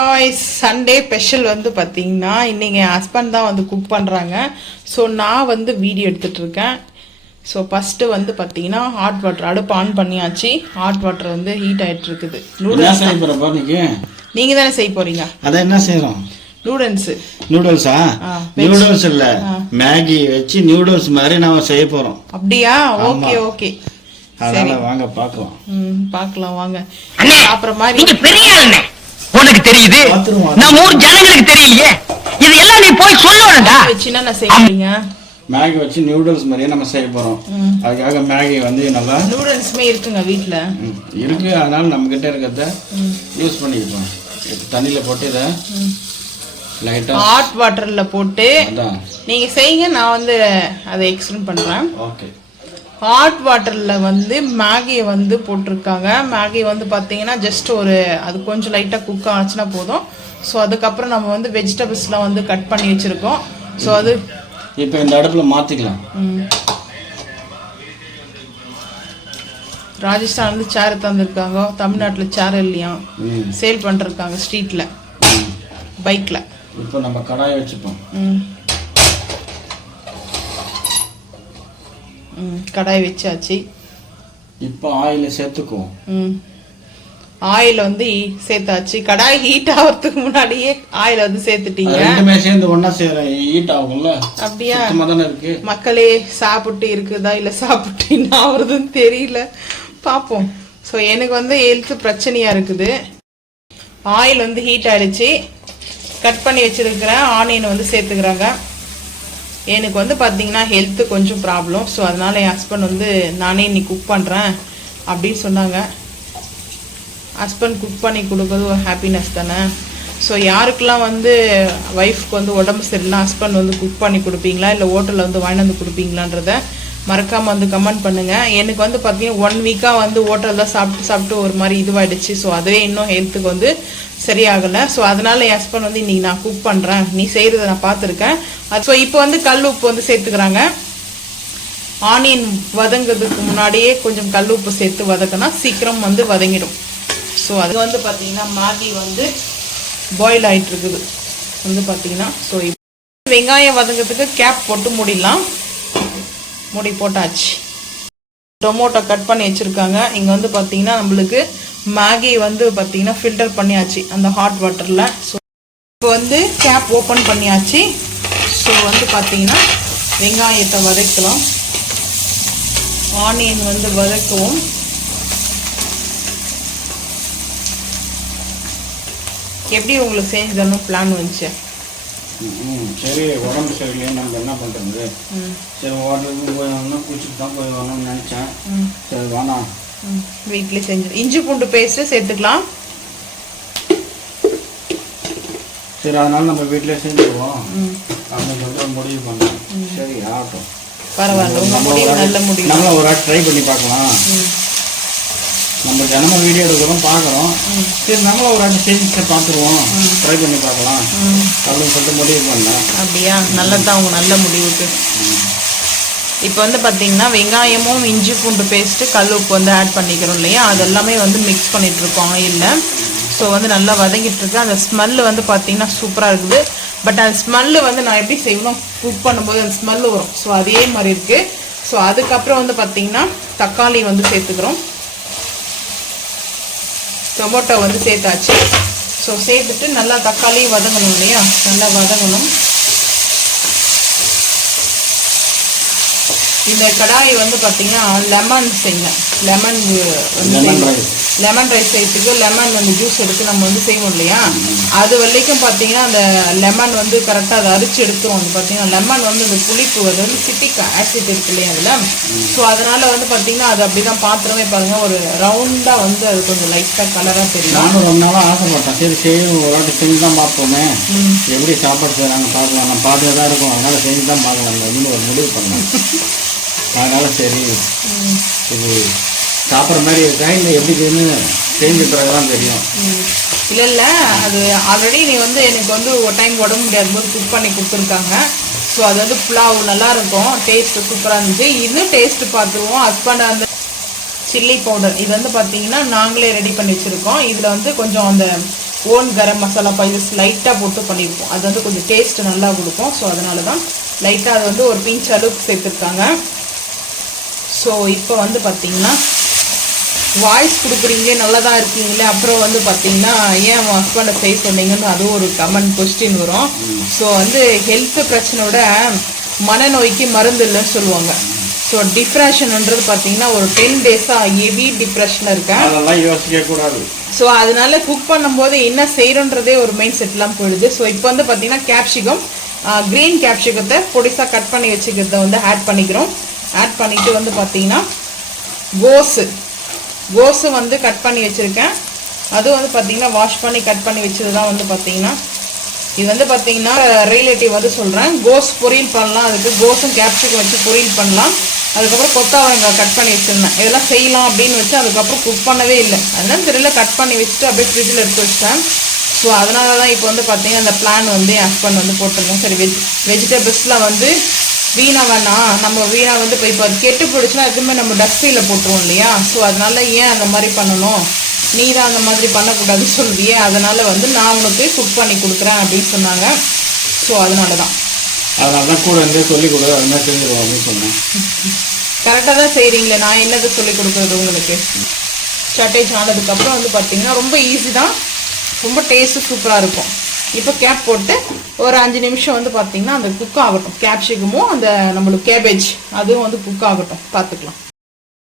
Sunday special வந்து பார்த்தீங்கன்னா இன்னைக்கு என் ஹஸ்பண்ட் தான் வந்து குக் பண்ணுறாங்க. ஸோ நான் வந்து வீடியோ எடுத்துகிட்டு இருக்கேன். ஸோ ஃபஸ்ட்டு வந்து பார்த்தீங்கன்னா ஹாட் வாட்டர் அடுப்பு ஆன் பண்ணியாச்சு. ஹாட் வாட்டர் வந்து ஹீட் ஆகிட்டு இருக்குது. நூடுல்ஸ் நீங்கள் தானே செய்ய போகிறீங்க? அதை என்ன செய்கிறோம்? நூடுல்ஸா? நூடுல்ஸ் இல்லை, மேகி வச்சு நூடுல்ஸ் மாதிரி நான் செய்ய போகிறோம். அப்படியா? ஓகே ஓகே, அதனால வாங்க பார்க்கலாம். பார்க்கலாம் வாங்க. அப்புறம் மாதிரி உனக்கு தெரியுது, நம்ம ஊர் ஜனங்களுக்கு தெரியலையே. இதெல்லாம் நீ போய் சொல்லணும்டா. வச்சுனா நான் செய்வீங்க. மேகி வச்சு நூடுல்ஸ் மாதிரியே நம்ம செய்ய போறோம். அதுக்காக மேகி வந்து நல்லா நூடுல்ஸ்மே இருக்குங்க வீட்ல இருக்கு. அதனால நம்ம கிட்ட இருக்கிறத யூஸ் பண்ணிக்கலாம். தண்ணியில போட்டு இதை லைட்டா ஹாட் வாட்டர்ல போட்டு நீங்க செய்யுங்க. நான் வந்து அதை எக்ஸ்பிளைன் பண்றேன். ஓகே. ஹாட் வாட்டரில் வந்து மேகியை வந்து போட்டிருக்காங்க. மேகி வந்து பார்த்தீங்கன்னா ஜஸ்ட் அது கொஞ்சம் லைட்டாக குக் ஆச்சுன்னா போதும். ஸோ அதுக்கப்புறம் நம்ம வந்து வெஜிடபிள்ஸ்லாம் வந்து கட் பண்ணி வச்சுருக்கோம். ஸோ அது இப்போ இந்த அடுப்பில் மாற்றிக்கலாம். ராஜஸ்தான் வந்து சேர் தந்துருக்காங்க. தமிழ்நாட்டில் சேர் இல்லையா, சேல் பண்ணிருக்காங்க ஸ்ட்ரீட்டில் பைக்கில். இப்போ நம்ம கடாயை வச்சுப்போம். கடாய் வச்சாச்சு. இப்போ ஆயில சேர்த்துக்குவோம். ஆயில் வந்து சேர்த்தாச்சு. கடாய் ஹீட் ஆகிறதுக்கு முன்னாடியே ஆயில் வந்து சேர்த்துட்டீங்க. ரெண்டுமே சேர்ந்து ஒண்ணா ஹீட் ஆகும்ல. அப்படியா? இருக்கு. மக்களே சாப்பிட்டு இருக்குதா இல்லை சாப்பிட்டு என்ன ஆகுறதுன்னு தெரியல, பார்ப்போம். ஸோ எனக்கு வந்து ஹெல்த் பிரச்சனையா இருக்குது. ஆயில் வந்து ஹீட் ஆயிடுச்சு. கட் பண்ணி வச்சிருக்கிற ஆனியன் வந்து சேர்த்துக்கிறாங்க. எனக்கு வந்து பார்த்தீங்கன்னா ஹெல்த்து கொஞ்சம் ப்ராப்ளம். ஸோ அதனால் என் ஹஸ்பண்ட் வந்து நானே இன்னைக்கு குக் பண்ணுறேன் அப்படின்னு சொன்னாங்க. ஹஸ்பண்ட் குக் பண்ணி கொடுக்குறது ஒரு ஹாப்பினஸ் தானே. ஸோ யாருக்கெல்லாம் வந்து ஒய்ஃப்க்கு வந்து உடம்பு சரியில்லை, ஹஸ்பண்ட் வந்து குக் பண்ணி கொடுப்பீங்களா இல்லை ஹோட்டலில் வந்து வாங்கிட்டு வந்து கொடுப்பீங்களான்றத மறக்காமல் வந்து கமெண்ட் பண்ணுங்கள். எனக்கு வந்து பார்த்தீங்கன்னா 1 வீக்காக வந்து ஹோட்டல் தான் சாப்பிட்டு ஒரு மாதிரி இதுவாகிடுச்சு. ஸோ அதுவே இன்னும் ஹெல்த்துக்கு வந்து சரியாகலை. ஸோ அதனால என் ஹஸ்பண்ட் வந்து இன்னைக்கு நான் குக் பண்ணுறேன், நீ செய்கிறத நான் பார்த்துருக்கேன். ஸோ இப்போ வந்து கல் உப்பு வந்து சேர்த்துக்கிறாங்க. ஆனியன் வதங்கிறதுக்கு முன்னாடியே கொஞ்சம் கல் உப்பு சேர்த்து வதக்கினா சீக்கிரம் வந்து வதங்கிடும். ஸோ அது வந்து பார்த்தீங்கன்னா மேகி வந்து பாயில் ஆகிட்டு இருக்குது வந்து பார்த்தீங்கன்னா. ஸோ வெங்காயம் வதங்கிறதுக்கு கேப் போட்டு மூடிடலாம். மூடி போட்டாச்சு. டொமேட்டோ கட் பண்ணி வச்சுருக்காங்க. இங்கே வந்து பார்த்தீங்கன்னா நம்மளுக்கு மேகி வந்து பார்த்தீங்கன்னா ஃபில்டர் பண்ணியாச்சு அந்த ஹாட் வாட்டரில். ஸோ இப்போ வந்து கேப் ஓப்பன் பண்ணியாச்சு. ஸோ வந்து பார்த்தீங்கன்னா வெங்காயத்தை வதக்கலாம். ஆனியன் வந்து வதக்குவோம். எப்படி உங்களுக்கு செஞ்சு தரணும் பிளான் வந்துச்சு? சரி, உடம்பு சரியில்லையே நம்ம என்ன பண்ணுறது, சரி ஹோட்டலுக்கு போய் வரணும், குளிச்சுட்டு தான் போய் வரணும்னு நினச்சேன். சரி வேணாம், வீட்டிலே செஞ்சு இஞ்சி பூண்டு பேஸ்ட்டு சேர்த்துக்கலாம். சரி அதனால நம்ம வீட்டிலே செஞ்சுருவோம் அப்படின்னு சொல்லிட்டு முடிவு பண்ணோம். சரி ஆகட்டும், பரவாயில்ல, உங்கள் முடிவு நல்ல முடிவு. நம்மள ஒரு ஆள் ட்ரை பண்ணி பார்க்கலாம். நம்ம தினமும் வீடியோ எடுக்கிறோம் பார்க்குறோம். சரி நம்மள ஒரு ஆட்டு செஞ்சு பார்த்துருவோம், ட்ரை பண்ணி பார்க்கலாம் அப்படின்னு சொல்லிட்டு முடிவு பண்ணேன். அப்படியா? நல்லதான், அவங்க நல்ல முடிவுக்கு. இப்போ வந்து பார்த்தீங்கன்னா வெங்காயமும் இஞ்சி பூண்டு பேஸ்ட்டு கல் உப்பு வந்து ஆட் பண்ணிக்கிறோம் இல்லையா, அதெல்லாமே வந்து மிக்ஸ் பண்ணிகிட்ருக்கோம் ஆயிலில். ஸோ வந்து நல்லா வதங்கிட்டுருக்கு. அந்த ஸ்மெல்லு வந்து பார்த்தீங்கன்னா சூப்பராக இருக்குது. பட் அந்த ஸ்மெல்லு வந்து நான் எப்படி செய்யணும், குக் பண்ணும்போது அந்த ஸ்மெல்லு வரும். ஸோ அதே மாதிரி இருக்குது. ஸோ அதுக்கப்புறம் வந்து பார்த்தீங்கன்னா தக்காளி வந்து சேர்த்துக்கிறோம். டொமேட்டோ வந்து சேர்த்தாச்சு. ஸோ சேர்த்துட்டு நல்லா தக்காளி வதங்கணும் இல்லையா, நல்லா வதங்கணும். இந்த கடாய் வந்து பார்த்தீங்கன்னா லெமன் செய்யணும். லெமன் ரைஸ் செய்யறதுக்கு லெமன் வந்து ஜூஸ் எடுத்து நம்ம வந்து செய்வோம் இல்லையா, அது வரைக்கும் பார்த்தீங்கன்னா அந்த லெமன் வந்து கரெக்டாக அதை அரிச்சு எடுத்துரும். வந்து பார்த்தீங்கன்னா லெமன் வந்து இந்த புளிப்பு வந்து சிட்டிக் ஆசிட் இருக்கு இல்லையா அதில். ஸோ அதனால் வந்து பார்த்தீங்கன்னா அது அப்படி தான் பாத்திரமே பாருங்கள் ஒரு ரவுண்டாக வந்து அது கொஞ்சம் லைட்டாக கலராக தெரியும். நானும் ரொம்ப நாளாக ஆசைப்பட்டேன், சரி செய்யணும் ஒரு வாட்டி செஞ்சு தான் பார்ப்போமே, எப்படி சாப்பாடு செய்யறாங்க பார்க்கலாம், நம்ம பார்த்துட்டு தான் இருக்கும், அதனால் செஞ்சு தான் பார்க்கலாம் அப்படின்னு ஒரு முடிவு பண்ணேன். அதனால் சரி இது சாப்பிட்ற மாதிரி இருக்கா இல்லை எப்படி செஞ்சு பிறகுதான் தெரியும். இல்லை அது ஆல்ரெடி நீ வந்து எனக்கு வந்து ஒரு டைம் உடம்பு முடியாத போது குக் பண்ணி கொடுத்துருக்காங்க. ஸோ அது வந்து புலாவ் நல்லா இருக்கும், டேஸ்ட்டு சூப்பராக இருந்துச்சு. இன்னும் டேஸ்ட்டு பார்த்துருவோம். ஹஸ்பண்ட் அந்த சில்லி பவுடர் இது வந்து பார்த்தீங்கன்னா நாங்களே ரெடி பண்ணி வச்சுருக்கோம். இதில் வந்து கொஞ்சம் அந்த ஓன் கரம் மசாலா பைசஸ் லைட்டாக போட்டு பண்ணியிருப்போம். அது வந்து கொஞ்சம் டேஸ்ட் நல்லா கொடுக்கும். ஸோ அதனால தான் லைட்டாக அது வந்து ஒரு பிஞ்ச் அளவுக்கு சேர்த்துருக்காங்க. ஸோ இப்போ வந்து பார்த்தீங்கன்னா வாய்ஸ் கொடுக்குறீங்க, நல்லா தான் இருக்கீங்களே, அப்புறம் வந்து பார்த்தீங்கன்னா ஏன் ஹஸ்பண்டை செய்ய சொன்னீங்கன்னு அதுவும் ஒரு கமெண்ட் கொஸ்டின் வரும். ஸோ வந்து ஹெல்த் பிரச்சனையோட மனநோய்க்கு மருந்து இல்லைன்னு சொல்லுவாங்க. ஸோ டிப்ரெஷன்ன்றது பார்த்தீங்கன்னா ஒரு 10 டேஸாக ஹெவி டிப்ரெஷனில் இருக்கேன். அதெல்லாம் யோசிக்க கூடாது. ஸோ அதனால குக் பண்ணும்போது என்ன செய்கிறோன்றதே ஒரு மைண்ட் செட்லாம் போயிடுது. ஸோ இப்போ வந்து பார்த்தீங்கன்னா கேப்சிகம், க்ரீன் கேப்சிகத்தை பொடிசாக கட் பண்ணி வச்சுக்கிறத வந்து ஆட் பண்ணிக்கிறோம். ஆட் பண்ணிவிட்டு வந்து பார்த்தீங்கன்னா கோஸு வந்து கட் பண்ணி வச்சுருக்கேன். அதுவும் வந்து பார்த்தீங்கன்னா வாஷ் பண்ணி கட் பண்ணி வச்சது தான் வந்து பார்த்தீங்கன்னா இது வந்து பார்த்தீங்கன்னா ரிலேட்டிவ் வந்து சொல்கிறேன். கோஸ் பொரியல் பண்ணலாம், அதுக்கு கோஸும் கேப்சிகம் வச்சு பொரியல் பண்ணலாம். அதுக்கப்புறம் கொத்தவரங்காய் கட் பண்ணி வச்சுருந்தேன். இதெல்லாம் செய்யலாம் அப்படின்னு வச்சு அதுக்கப்புறம் குக் பண்ணவே இல்லை. அதனால தெரியல கட் பண்ணி வச்சுட்டு அப்படியே ஃப்ரிட்ஜில் எடுத்து வச்சிட்டேன். ஸோ அதனால தான் இப்போ வந்து பார்த்தீங்கன்னா அந்த பிளான் வந்து என் ஹஸ்பண்ட் வந்து போட்டிருக்கேன். சரி வெஜிடபிள்ஸில் வந்து வீணா வேணாம், நம்ம வீணா வந்து இப்போ அது கெட்டு போயிடுச்சுன்னா எதுவுமே நம்ம டஸ்ட்பினில் போட்டுருவோம் இல்லையா. ஸோ அதனால ஏன் அந்த மாதிரி பண்ணணும், நீ தான் அந்த மாதிரி பண்ணக்கூடாதுன்னு சொல்லுவியே, அதனால வந்து நான் உனக்கு குக் பண்ணி கொடுக்குறேன் அப்படின்னு சொன்னாங்க. ஸோ அதனால தான் கூட இருந்து சொல்லிக் கொடு, அது மாதிரி செஞ்சுருவோம் அப்படின்னு சொன்னேன். கரெக்டாக தான் செய்கிறீங்களே, நான் என்னது சொல்லிக் கொடுக்குறது உங்களுக்கு. சட்டேஜ் ஆனதுக்கப்புறம் வந்து பார்த்தீங்கன்னா ரொம்ப ஈஸி தான், ரொம்ப டேஸ்ட்டு சூப்பராக இருக்கும். இப்போ கேப் போட்டு ஒரு 5 நிமிஷம் வந்து பார்த்தீங்கன்னா அந்த குக் ஆகட்டும். கேப்சிகமும் அந்த நம்மளுக்கு கேபேஜ் அதுவும் வந்து குக் ஆகட்டும், பார்த்துக்கலாம்.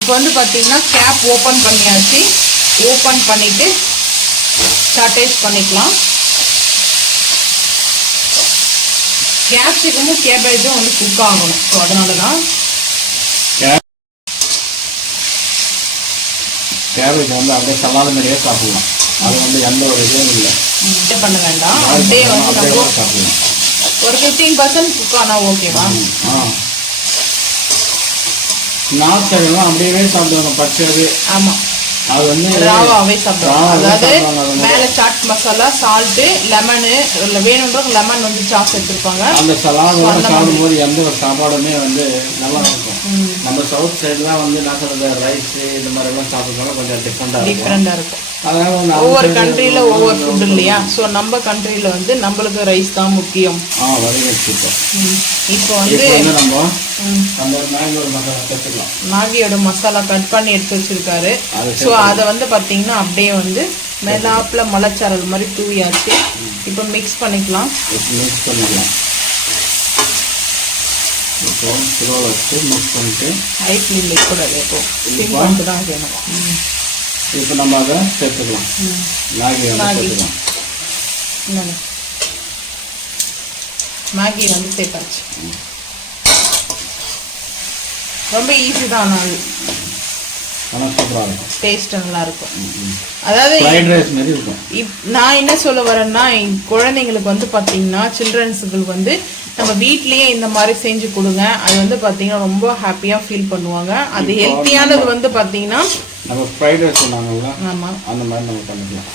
இப்போ வந்து பார்த்தீங்கன்னா கேப் ஓப்பன் பண்ணியாச்சு. ஓப்பன் பண்ணிவிட்டு சாட்டேஜ் பண்ணிக்கலாம். கேப்சிகமும் கேபேஜும் வந்து குக் ஆகணும். ஸோ அதனால தான் கேபேஜ் வந்து அப்படியே சலாத மாதிரியே சாப்பிடலாம். அது வந்து எந்த ஒரு இதுவும் இல்லை, பண்ண வேண்டாம். அப்படியே வந்து நம்ம சாப்பிடலாம். ஒரு 15% குக் ஆனால் ஓகேவா. நார்த் சைடெல்லாம் அப்படியே சாப்பிடுவாங்க பச்சது. ஆமாம், அது வந்து ராவாவே சாப்பிடுவாங்க. அதாவது மேலே சாட் மசாலா, சால்ட்டு, லெமனு, இல்லை வேணுன்றவங்க லெமன் வந்து சாஸ் எடுத்துருப்பாங்க. அந்த சலாதோட சாப்பிடும்போது எந்த ஒரு சாப்பாடுமே வந்து நல்லா இருக்கும். நம்ம சவுத் சைட்லாம் வந்து நான் சொல்றது ரைஸ் இந்த மாதிரி எல்லாம் சாப்பிட்றதுனால கொஞ்சம் டிஃப்ரெண்டாக இருக்கும். அதனால ஒவ்வொரு கண்ட்ரியில ஒவ்வொரு ஃபுட் இல்லையா. ஸோ நம்ம கண்ட்ரியில வந்து நம்மளுக்கு ரைஸ் தான் முக்கியம். இப்போ வந்து நம்ம மேகியோட மசாலா கற்றுக்கலாம். மேகியோட மசாலா கட் பண்ணி எடுத்து வச்சிருக்காரு. ஸோ அதை வந்து பார்த்தீங்கன்னா அப்படியே வந்து மேலாப்புல மலைச்சாரல் மாதிரி தூவியாச்சு. இப்போ மிக்ஸ் பண்ணிக்கலாம். இப்போ ஸ்லோவில் வச்சு மிக்ஸ் பண்ணிட்டு ஹை ஃப்ளேமில் வைக்கூடாது, இப்போ சிம்க்கு தான் வேணும். இப்போ நம்ம அதை சேர்த்துக்கலாம். மேகி சேர்த்துக்கலாம். மேகி வந்து சேர்த்தாச்சு. ரொம்ப ஈஸி தான், ஆனால் சூப்பராக இருக்கும், டேஸ்ட் நல்லா இருக்கும். அதாவது ஃப்ரைட் ரைஸ் மாதிரி இருக்கும். நான் என்ன சொல்ல வரேன்னா, குழந்தைங்களுக்கு வந்து பார்த்தீங்கன்னா சில்ட்ரன்ஸுக்கு வந்து நம்ம வீட்லயே இந்த மாதிரி செஞ்சு கொடுங்க. அது வந்து பார்த்தீங்கன்னா ரொம்ப ஹாப்பியாக ஃபீல் பண்ணுவாங்க. அது ஹெல்த்தியானது வந்து பார்த்தீங்கன்னா நம்ம ஃப்ரைட் ரைஸ் சொன்னாங்கல்ல, ஆமாம், அந்த மாதிரி நம்ம பண்ணிக்கலாம்.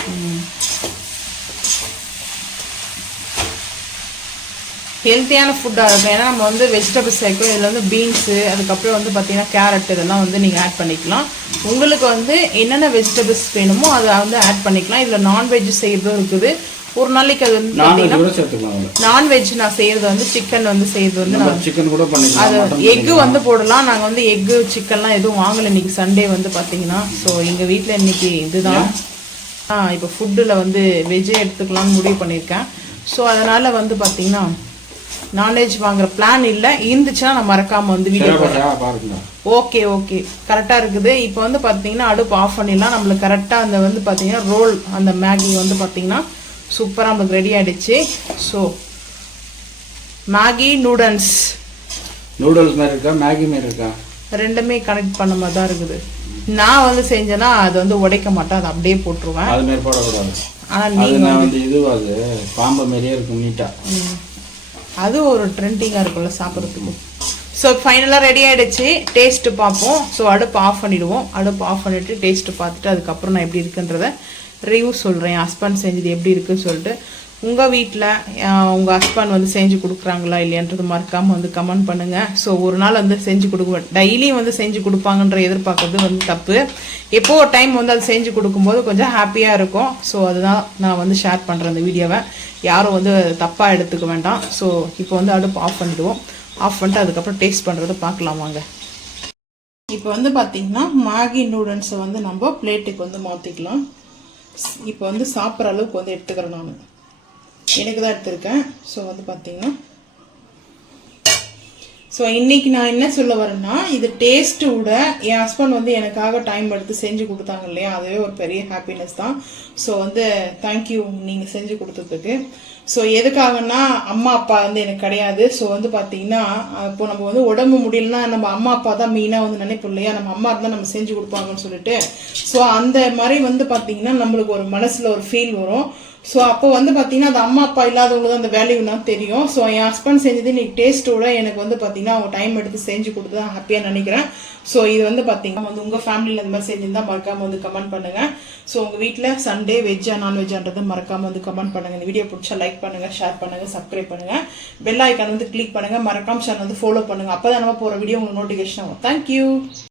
ஹெல்த்தியான ஃபுட்டாக இருக்கும். ஏன்னா நம்ம வந்து வெஜிடபிள்ஸ் சேர்க்கும். இதில் வந்து பீன்ஸு, அதுக்கப்புறம் வந்து பார்த்தீங்கன்னா கேரட், இதெல்லாம் வந்து நீங்கள் ஆட் பண்ணிக்கலாம். உங்களுக்கு வந்து என்னென்ன வெஜிடபிள்ஸ் வேணுமோ அதை வந்து ஆட் பண்ணிக்கலாம். இதில் நான்வெஜ் செய்கிறதும் இருக்குது. ஒரு நாளைக்கு அது வந்து பார்த்தீங்கன்னா நான்வெஜ் நான் செய்கிறது வந்து சிக்கன் வந்து செய்கிறது வந்து நான் சிக்கன் கூட பண்ணிக்கலாம். அது எக்கு வந்து போடலாம். நாங்கள் வந்து எக்கு சிக்கன்லாம் எதுவும் வாங்கலை இன்னைக்கு சண்டே வந்து பார்த்தீங்கன்னா. ஸோ எங்கள் வீட்டில் இன்னைக்கு இதுதான். இப்போ ஃபுட்டில் வந்து வெஜ்ஜே எடுத்துக்கலாம்னு முடிவு பண்ணியிருக்கேன். ஸோ அதனால் வந்து பார்த்தீங்கன்னா நான்வெஜ் வாங்குற பிளான் இல்லை. இருந்துச்சுன்னா நான் மறக்காமல் வந்து வீடியோ போடுறேன். ஓகே ஓகே, கரெக்டாக இருக்குது. இப்போ வந்து பார்த்தீங்கன்னா அடுப்பு ஆஃப் பண்ணிடலாம். நம்மளுக்கு கரெக்டாக அந்த வந்து பார்த்தீங்கன்னா ரோல் அந்த மேகி வந்து பார்த்தீங்கன்னா சூப்பராக நம்மளுக்கு ரெடி ஆகிடுச்சு. ஸோ மேகி நூடுல்ஸ் மாதிரி இருக்கா, மேகி மாதிரி இருக்கா, ரெண்டுமே கனெக்ட் பண்ண மாதிரி தான் இருக்குது. நான் வந்து செஞ்சேன்னா அது வந்து உடைக்க மாட்டேன், அதை அப்படியே போட்டுருவேன். அது மாதிரி போடக்கூடாது. ஆனால் நீங்கள் வந்து இதுவாது பாம்பு மாதிரியே இருக்கும் நீட்டாக. அது ஒரு ட்ரெண்டிங்காக இருக்கும்ல சாப்பிட்றதுக்கு. ஸோ ஃபைனலாக ரெடி ஆகிடுச்சு. டேஸ்ட்டு பார்ப்போம். ஸோ அடுப்பு ஆஃப் பண்ணிவிடுவோம். அடுப்பு ஆஃப் பண்ணிவிட்டு டேஸ்ட்டு பார்த்துட்டு அதுக்கப்புறம் நான் எப்படி இருக்குன்றத ரிவ்யூ சொல்கிறேன். ஹஸ்பண்ட் செஞ்சது எப்படி இருக்குன்னு சொல்லிட்டு. உங்கள் வீட்டில் உங்கள் ஹஸ்பண்ட் வந்து செஞ்சு கொடுக்குறாங்களா இல்லையன்றது மறக்காமல் வந்து கமெண்ட் பண்ணுங்கள். ஸோ ஒரு நாள் வந்து செஞ்சு கொடுக்குவேன், டெய்லியும் வந்து செஞ்சு கொடுப்பாங்கன்ற எதிர்பார்க்கறது வந்து தப்பு. எப்போ ஒரு டைம் வந்து அது செஞ்சு கொடுக்கும்போது கொஞ்சம் ஹாப்பியாக இருக்கும். ஸோ அதுதான் நான் வந்து ஷேர் பண்ணுறேன் அந்த வீடியோவை. யாரும் வந்து தப்பாக எடுத்துக்க வேண்டாம். ஸோ இப்போ வந்து அடுப்பு ஆஃப் பண்ணிடுவோம். ஆஃப் பண்ணிட்டு அதுக்கப்புறம் டேஸ்ட் பண்ணுறதை பார்க்கலாம் வாங்க. இப்போ வந்து பார்த்திங்கன்னா மேகி நூடுல்ஸை வந்து நம்ம பிளேட்டுக்கு வந்து மாற்றிக்கலாம். இப்போ வந்து சாப்பிட்ற அளவுக்கு வந்து எடுத்துக்கிறேன், நான் எனக்கு தான் எடுத்திருக்கேன். ஸோ வந்து பார்த்திங்கன்னா ஸோ இன்றைக்கி நான் என்ன சொல்ல வரேன்னா, இது டேஸ்ட்டு விட என் ஹஸ்பண்ட் வந்து எனக்காக டைம் எடுத்து செஞ்சு கொடுத்தாங்க இல்லையா, அதுவே ஒரு பெரிய ஹாப்பினஸ் தான். ஸோ வந்து தேங்க்யூ நீங்கள் செஞ்சு கொடுத்ததுக்கு. ஸோ எதுக்காகன்னா அம்மா அப்பா வந்து எனக்கு கிடையாது. ஸோ வந்து பார்த்தீங்கன்னா இப்போ நம்ம வந்து உடம்பு முடியலன்னா நம்ம அம்மா அப்பா தான் மெயினாக வந்து நினைப்போம் இல்லையா, நம்ம அம்மா இருந்தால் நம்ம செஞ்சு கொடுப்பாங்கன்னு சொல்லிட்டு. ஸோ அந்த மாதிரி வந்து பார்த்தீங்கன்னா நம்மளுக்கு ஒரு மனசில் ஒரு ஃபீல் வரும். ஸோ அப்போ வந்து பார்த்தீங்கன்னா அது அம்மா அப்பா இல்லாதவங்க தான் அந்த வேல்யூனா தெரியும். ஸோ என் ஹஸ்பண்ட் செஞ்சது இன்னைக்கு டேஸ்ட்டோட எனக்கு வந்து பார்த்தீங்கன்னா அவங்க டைம் எடுத்து செஞ்சு கொடுத்து தான் ஹாப்பியாக நினைக்கிறேன். ஸோ இது வந்து பார்த்தீங்கன்னா வந்து உங்கள் ஃபேமிலியில் இந்த மாதிரி செஞ்சுருந்தா மறக்காமல் வந்து கமெண்ட் பண்ணுங்கள். ஸோ உங்கள் வீட்டில் சண்டே வெஜ்ஜா நான்வெஜ்ஜான்றதை மறக்காமல் வந்து கமெண்ட் பண்ணுங்கள். இந்த வீடியோ பிடிச்சா லைக் பண்ணுங்கள், ஷேர் பண்ணுங்கள், சப்ஸ்கிரைப் பண்ணுங்கள், பெல் ஐக்கான் வந்து கிளிக் பண்ணுங்கள், மறக்காம சேனல் வந்து ஃபாலோ பண்ணுங்கள். அப்போ தான் நம்ம போகிற வீடியோ உங்களுக்கு நோட்டிஃபிகேஷன் ஆகும். தேங்க்யூ.